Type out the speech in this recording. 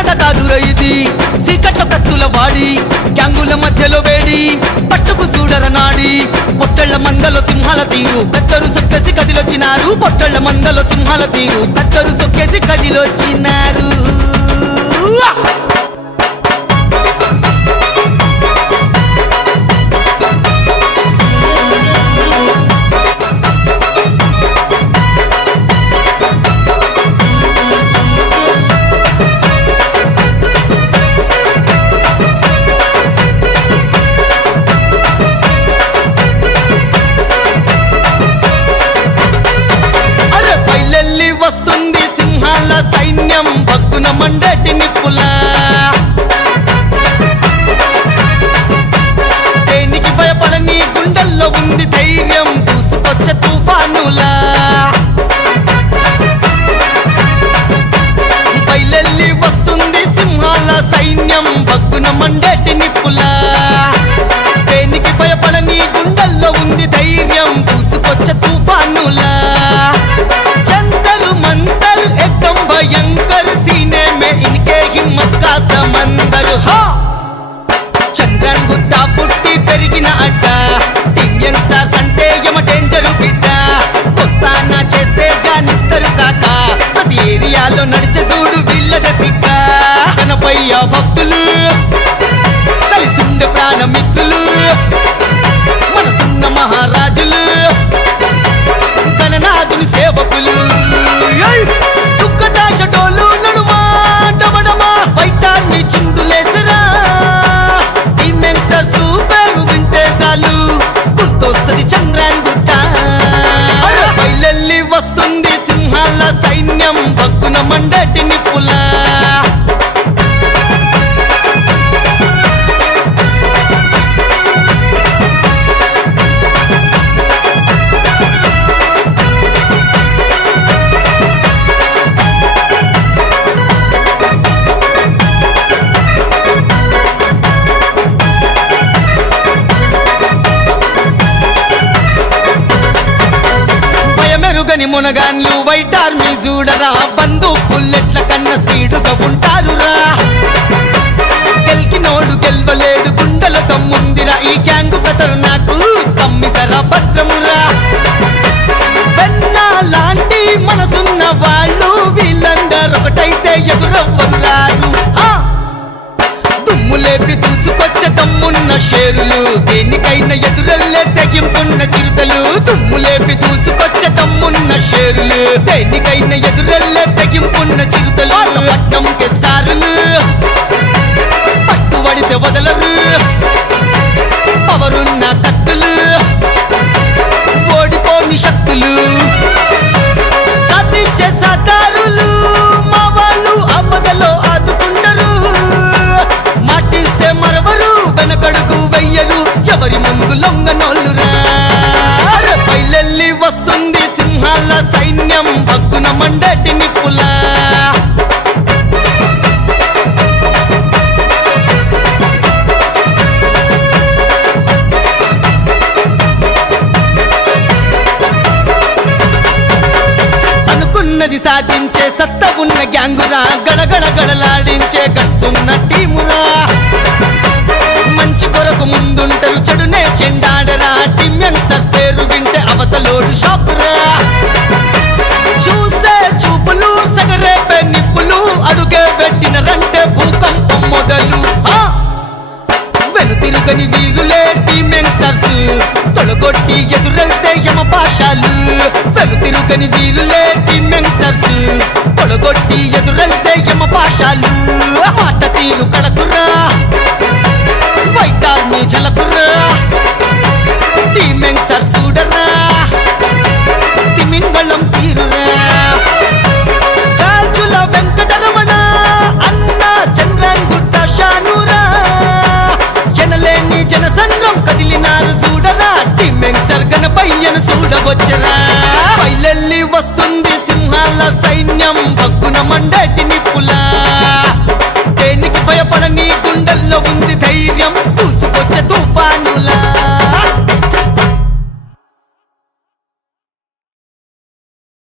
ఆట కాదురా ఇది సీకట్ల కత్తుల వాడి గ్యాంగుల మధ్యలో వేడి పట్టుకు చూడర నాడి పొట్టళ్ల మందలో సింహాల తీరు కత్తరు సొక్కేసి కదిలొచ్చినారు పొట్టళ్ల మందలో సింహాల తీరు కత్తరు సొక్కేసి కదిలొచ్చినారు వస్తుంది సింహాల సైన్యం భగ్గున మండటి నిప్పులా దేనికి భయపడని గుండెల్లో ఉంది ధైర్యం దూసుకొచ్చే తుఫానులా బయలెల్లి వస్తుంది సింహాల సైన్యం భగ్గున మండటి నిప్పులా దేనికి భయపడని గుండెల్లో ఉంది ధైర్యం దూసుకొచ్చే తుఫానులా मंतर एकदम भयंकर सीने में इनके हिम्मत का समंदर हा चंद्रन गुट्टा पुट्टी पेरिगिन अड्ड टीम यंगस्टर्स अंटे यम डेंजर बिड्ड दोस्ताना चेस्ते जानिस्तरु काका प्रति ఏరియాలో నడిచే చూడు వీళ్ళదే సిక్క కనపయ్య భక్తులు కలిసుండే ప్రాణమిత్రులు మనసున్న మహారాజులు గణనాథుని సేవకులు దుఃఖదాశటోలు నడుమా డమడమా ఫైటర్ మీ చిందులేసరా టీమ్ యంగ్స్టర్స్ పేరు వింటే చాలు గుర్తొస్తుంది చంద్రన్ గుట్ట బయలెల్లి వస్తుంది సింహాల సైన్యం భగ్గున మండటి నిప్పులా మునగాన్లు వైట్ ఆర్మీ చూడరా బందూక్ బుల్లెట్ల కన్నా స్పీడుగా ఉంటారురా గెలికినోడు గెలవలేడు గుండెలో తమ్ముందిరా ఈ గ్యాంగు కథలు నాకు తమ్మిసరా భద్రమురా వెన్నా లాంటి మనసున్న వాళ్ళు వీళ్ళందరూ ఒకటైతే ఎదురెవ్వరు రారు దుమ్ములేపి దూసుకొచ్చే దమ్మున్న షేరులు దేనికైనా ఎదురెళ్ళే తెగింపున్న చిరుతలు దుమ్ములేపి దూసుకొచ్చే దమ్మున్న షేరులు దేనికైనా ఎదురెళ్ళే తెగింపున్న చిరుతలు పట్టంకే స్టారులు పట్టుబడితే వదలరు పవరున్న కత్తులు ఓడిపోని శక్తులు సాధించే సాతారులు మా వాళ్ళు ఆపదలో ఆదుకుంటారు మాటిస్తే మరవరు వెనకడుగు వెయ్యరు ఎవరి ముందు లొంగనోళ్ళురా బయలెల్లి వస్తుంది సింహాల సైన్యం భగ్గున మండటి నిప్పులా అనుకున్నది సాధించే సత్తా ఉన్న గ్యాంగురా గడగడ గడలాడించే గట్సున్న టీమురా మంచి కొరకు ముందుంటారు చెడునే చెండాడరా టీమ్ యంగ్స్టర్స్ పేరు వింటే అవతలోడు షాకురా చూసే చూపులు సగరేపే నిప్పులు అడుగే పెట్టినరంటే భూకంపం మొదలు వెనుతిరుగని వీరులే టీమ్ యంగ్స్టర్స్ తొలగొట్టి ఎదురెళ్తే యమ పాశాలు వెనుతిరుగని వీరులే టీమ్ యంగ్స్టర్స్ తొలగొట్టి ఎదురెళ్తే యమ పాశాలు మాట తీరు కడకురా వైట్ ఆర్మీ ఝలకురా టీమ్ యంగ్స్టర్ చూడరా తిమింగళం తీరురా రాజుల వెంకటరమణ అన్న చంద్రన్ గుట్ట షానురా ఎనలేని జనసంద్రం కదిలినారు చూడరా టీమ్ యంగ్స్టర్ గణపయ్యను చూడవచ్చరా బయలెల్లి వస్తుంది సింహాల సైన్యం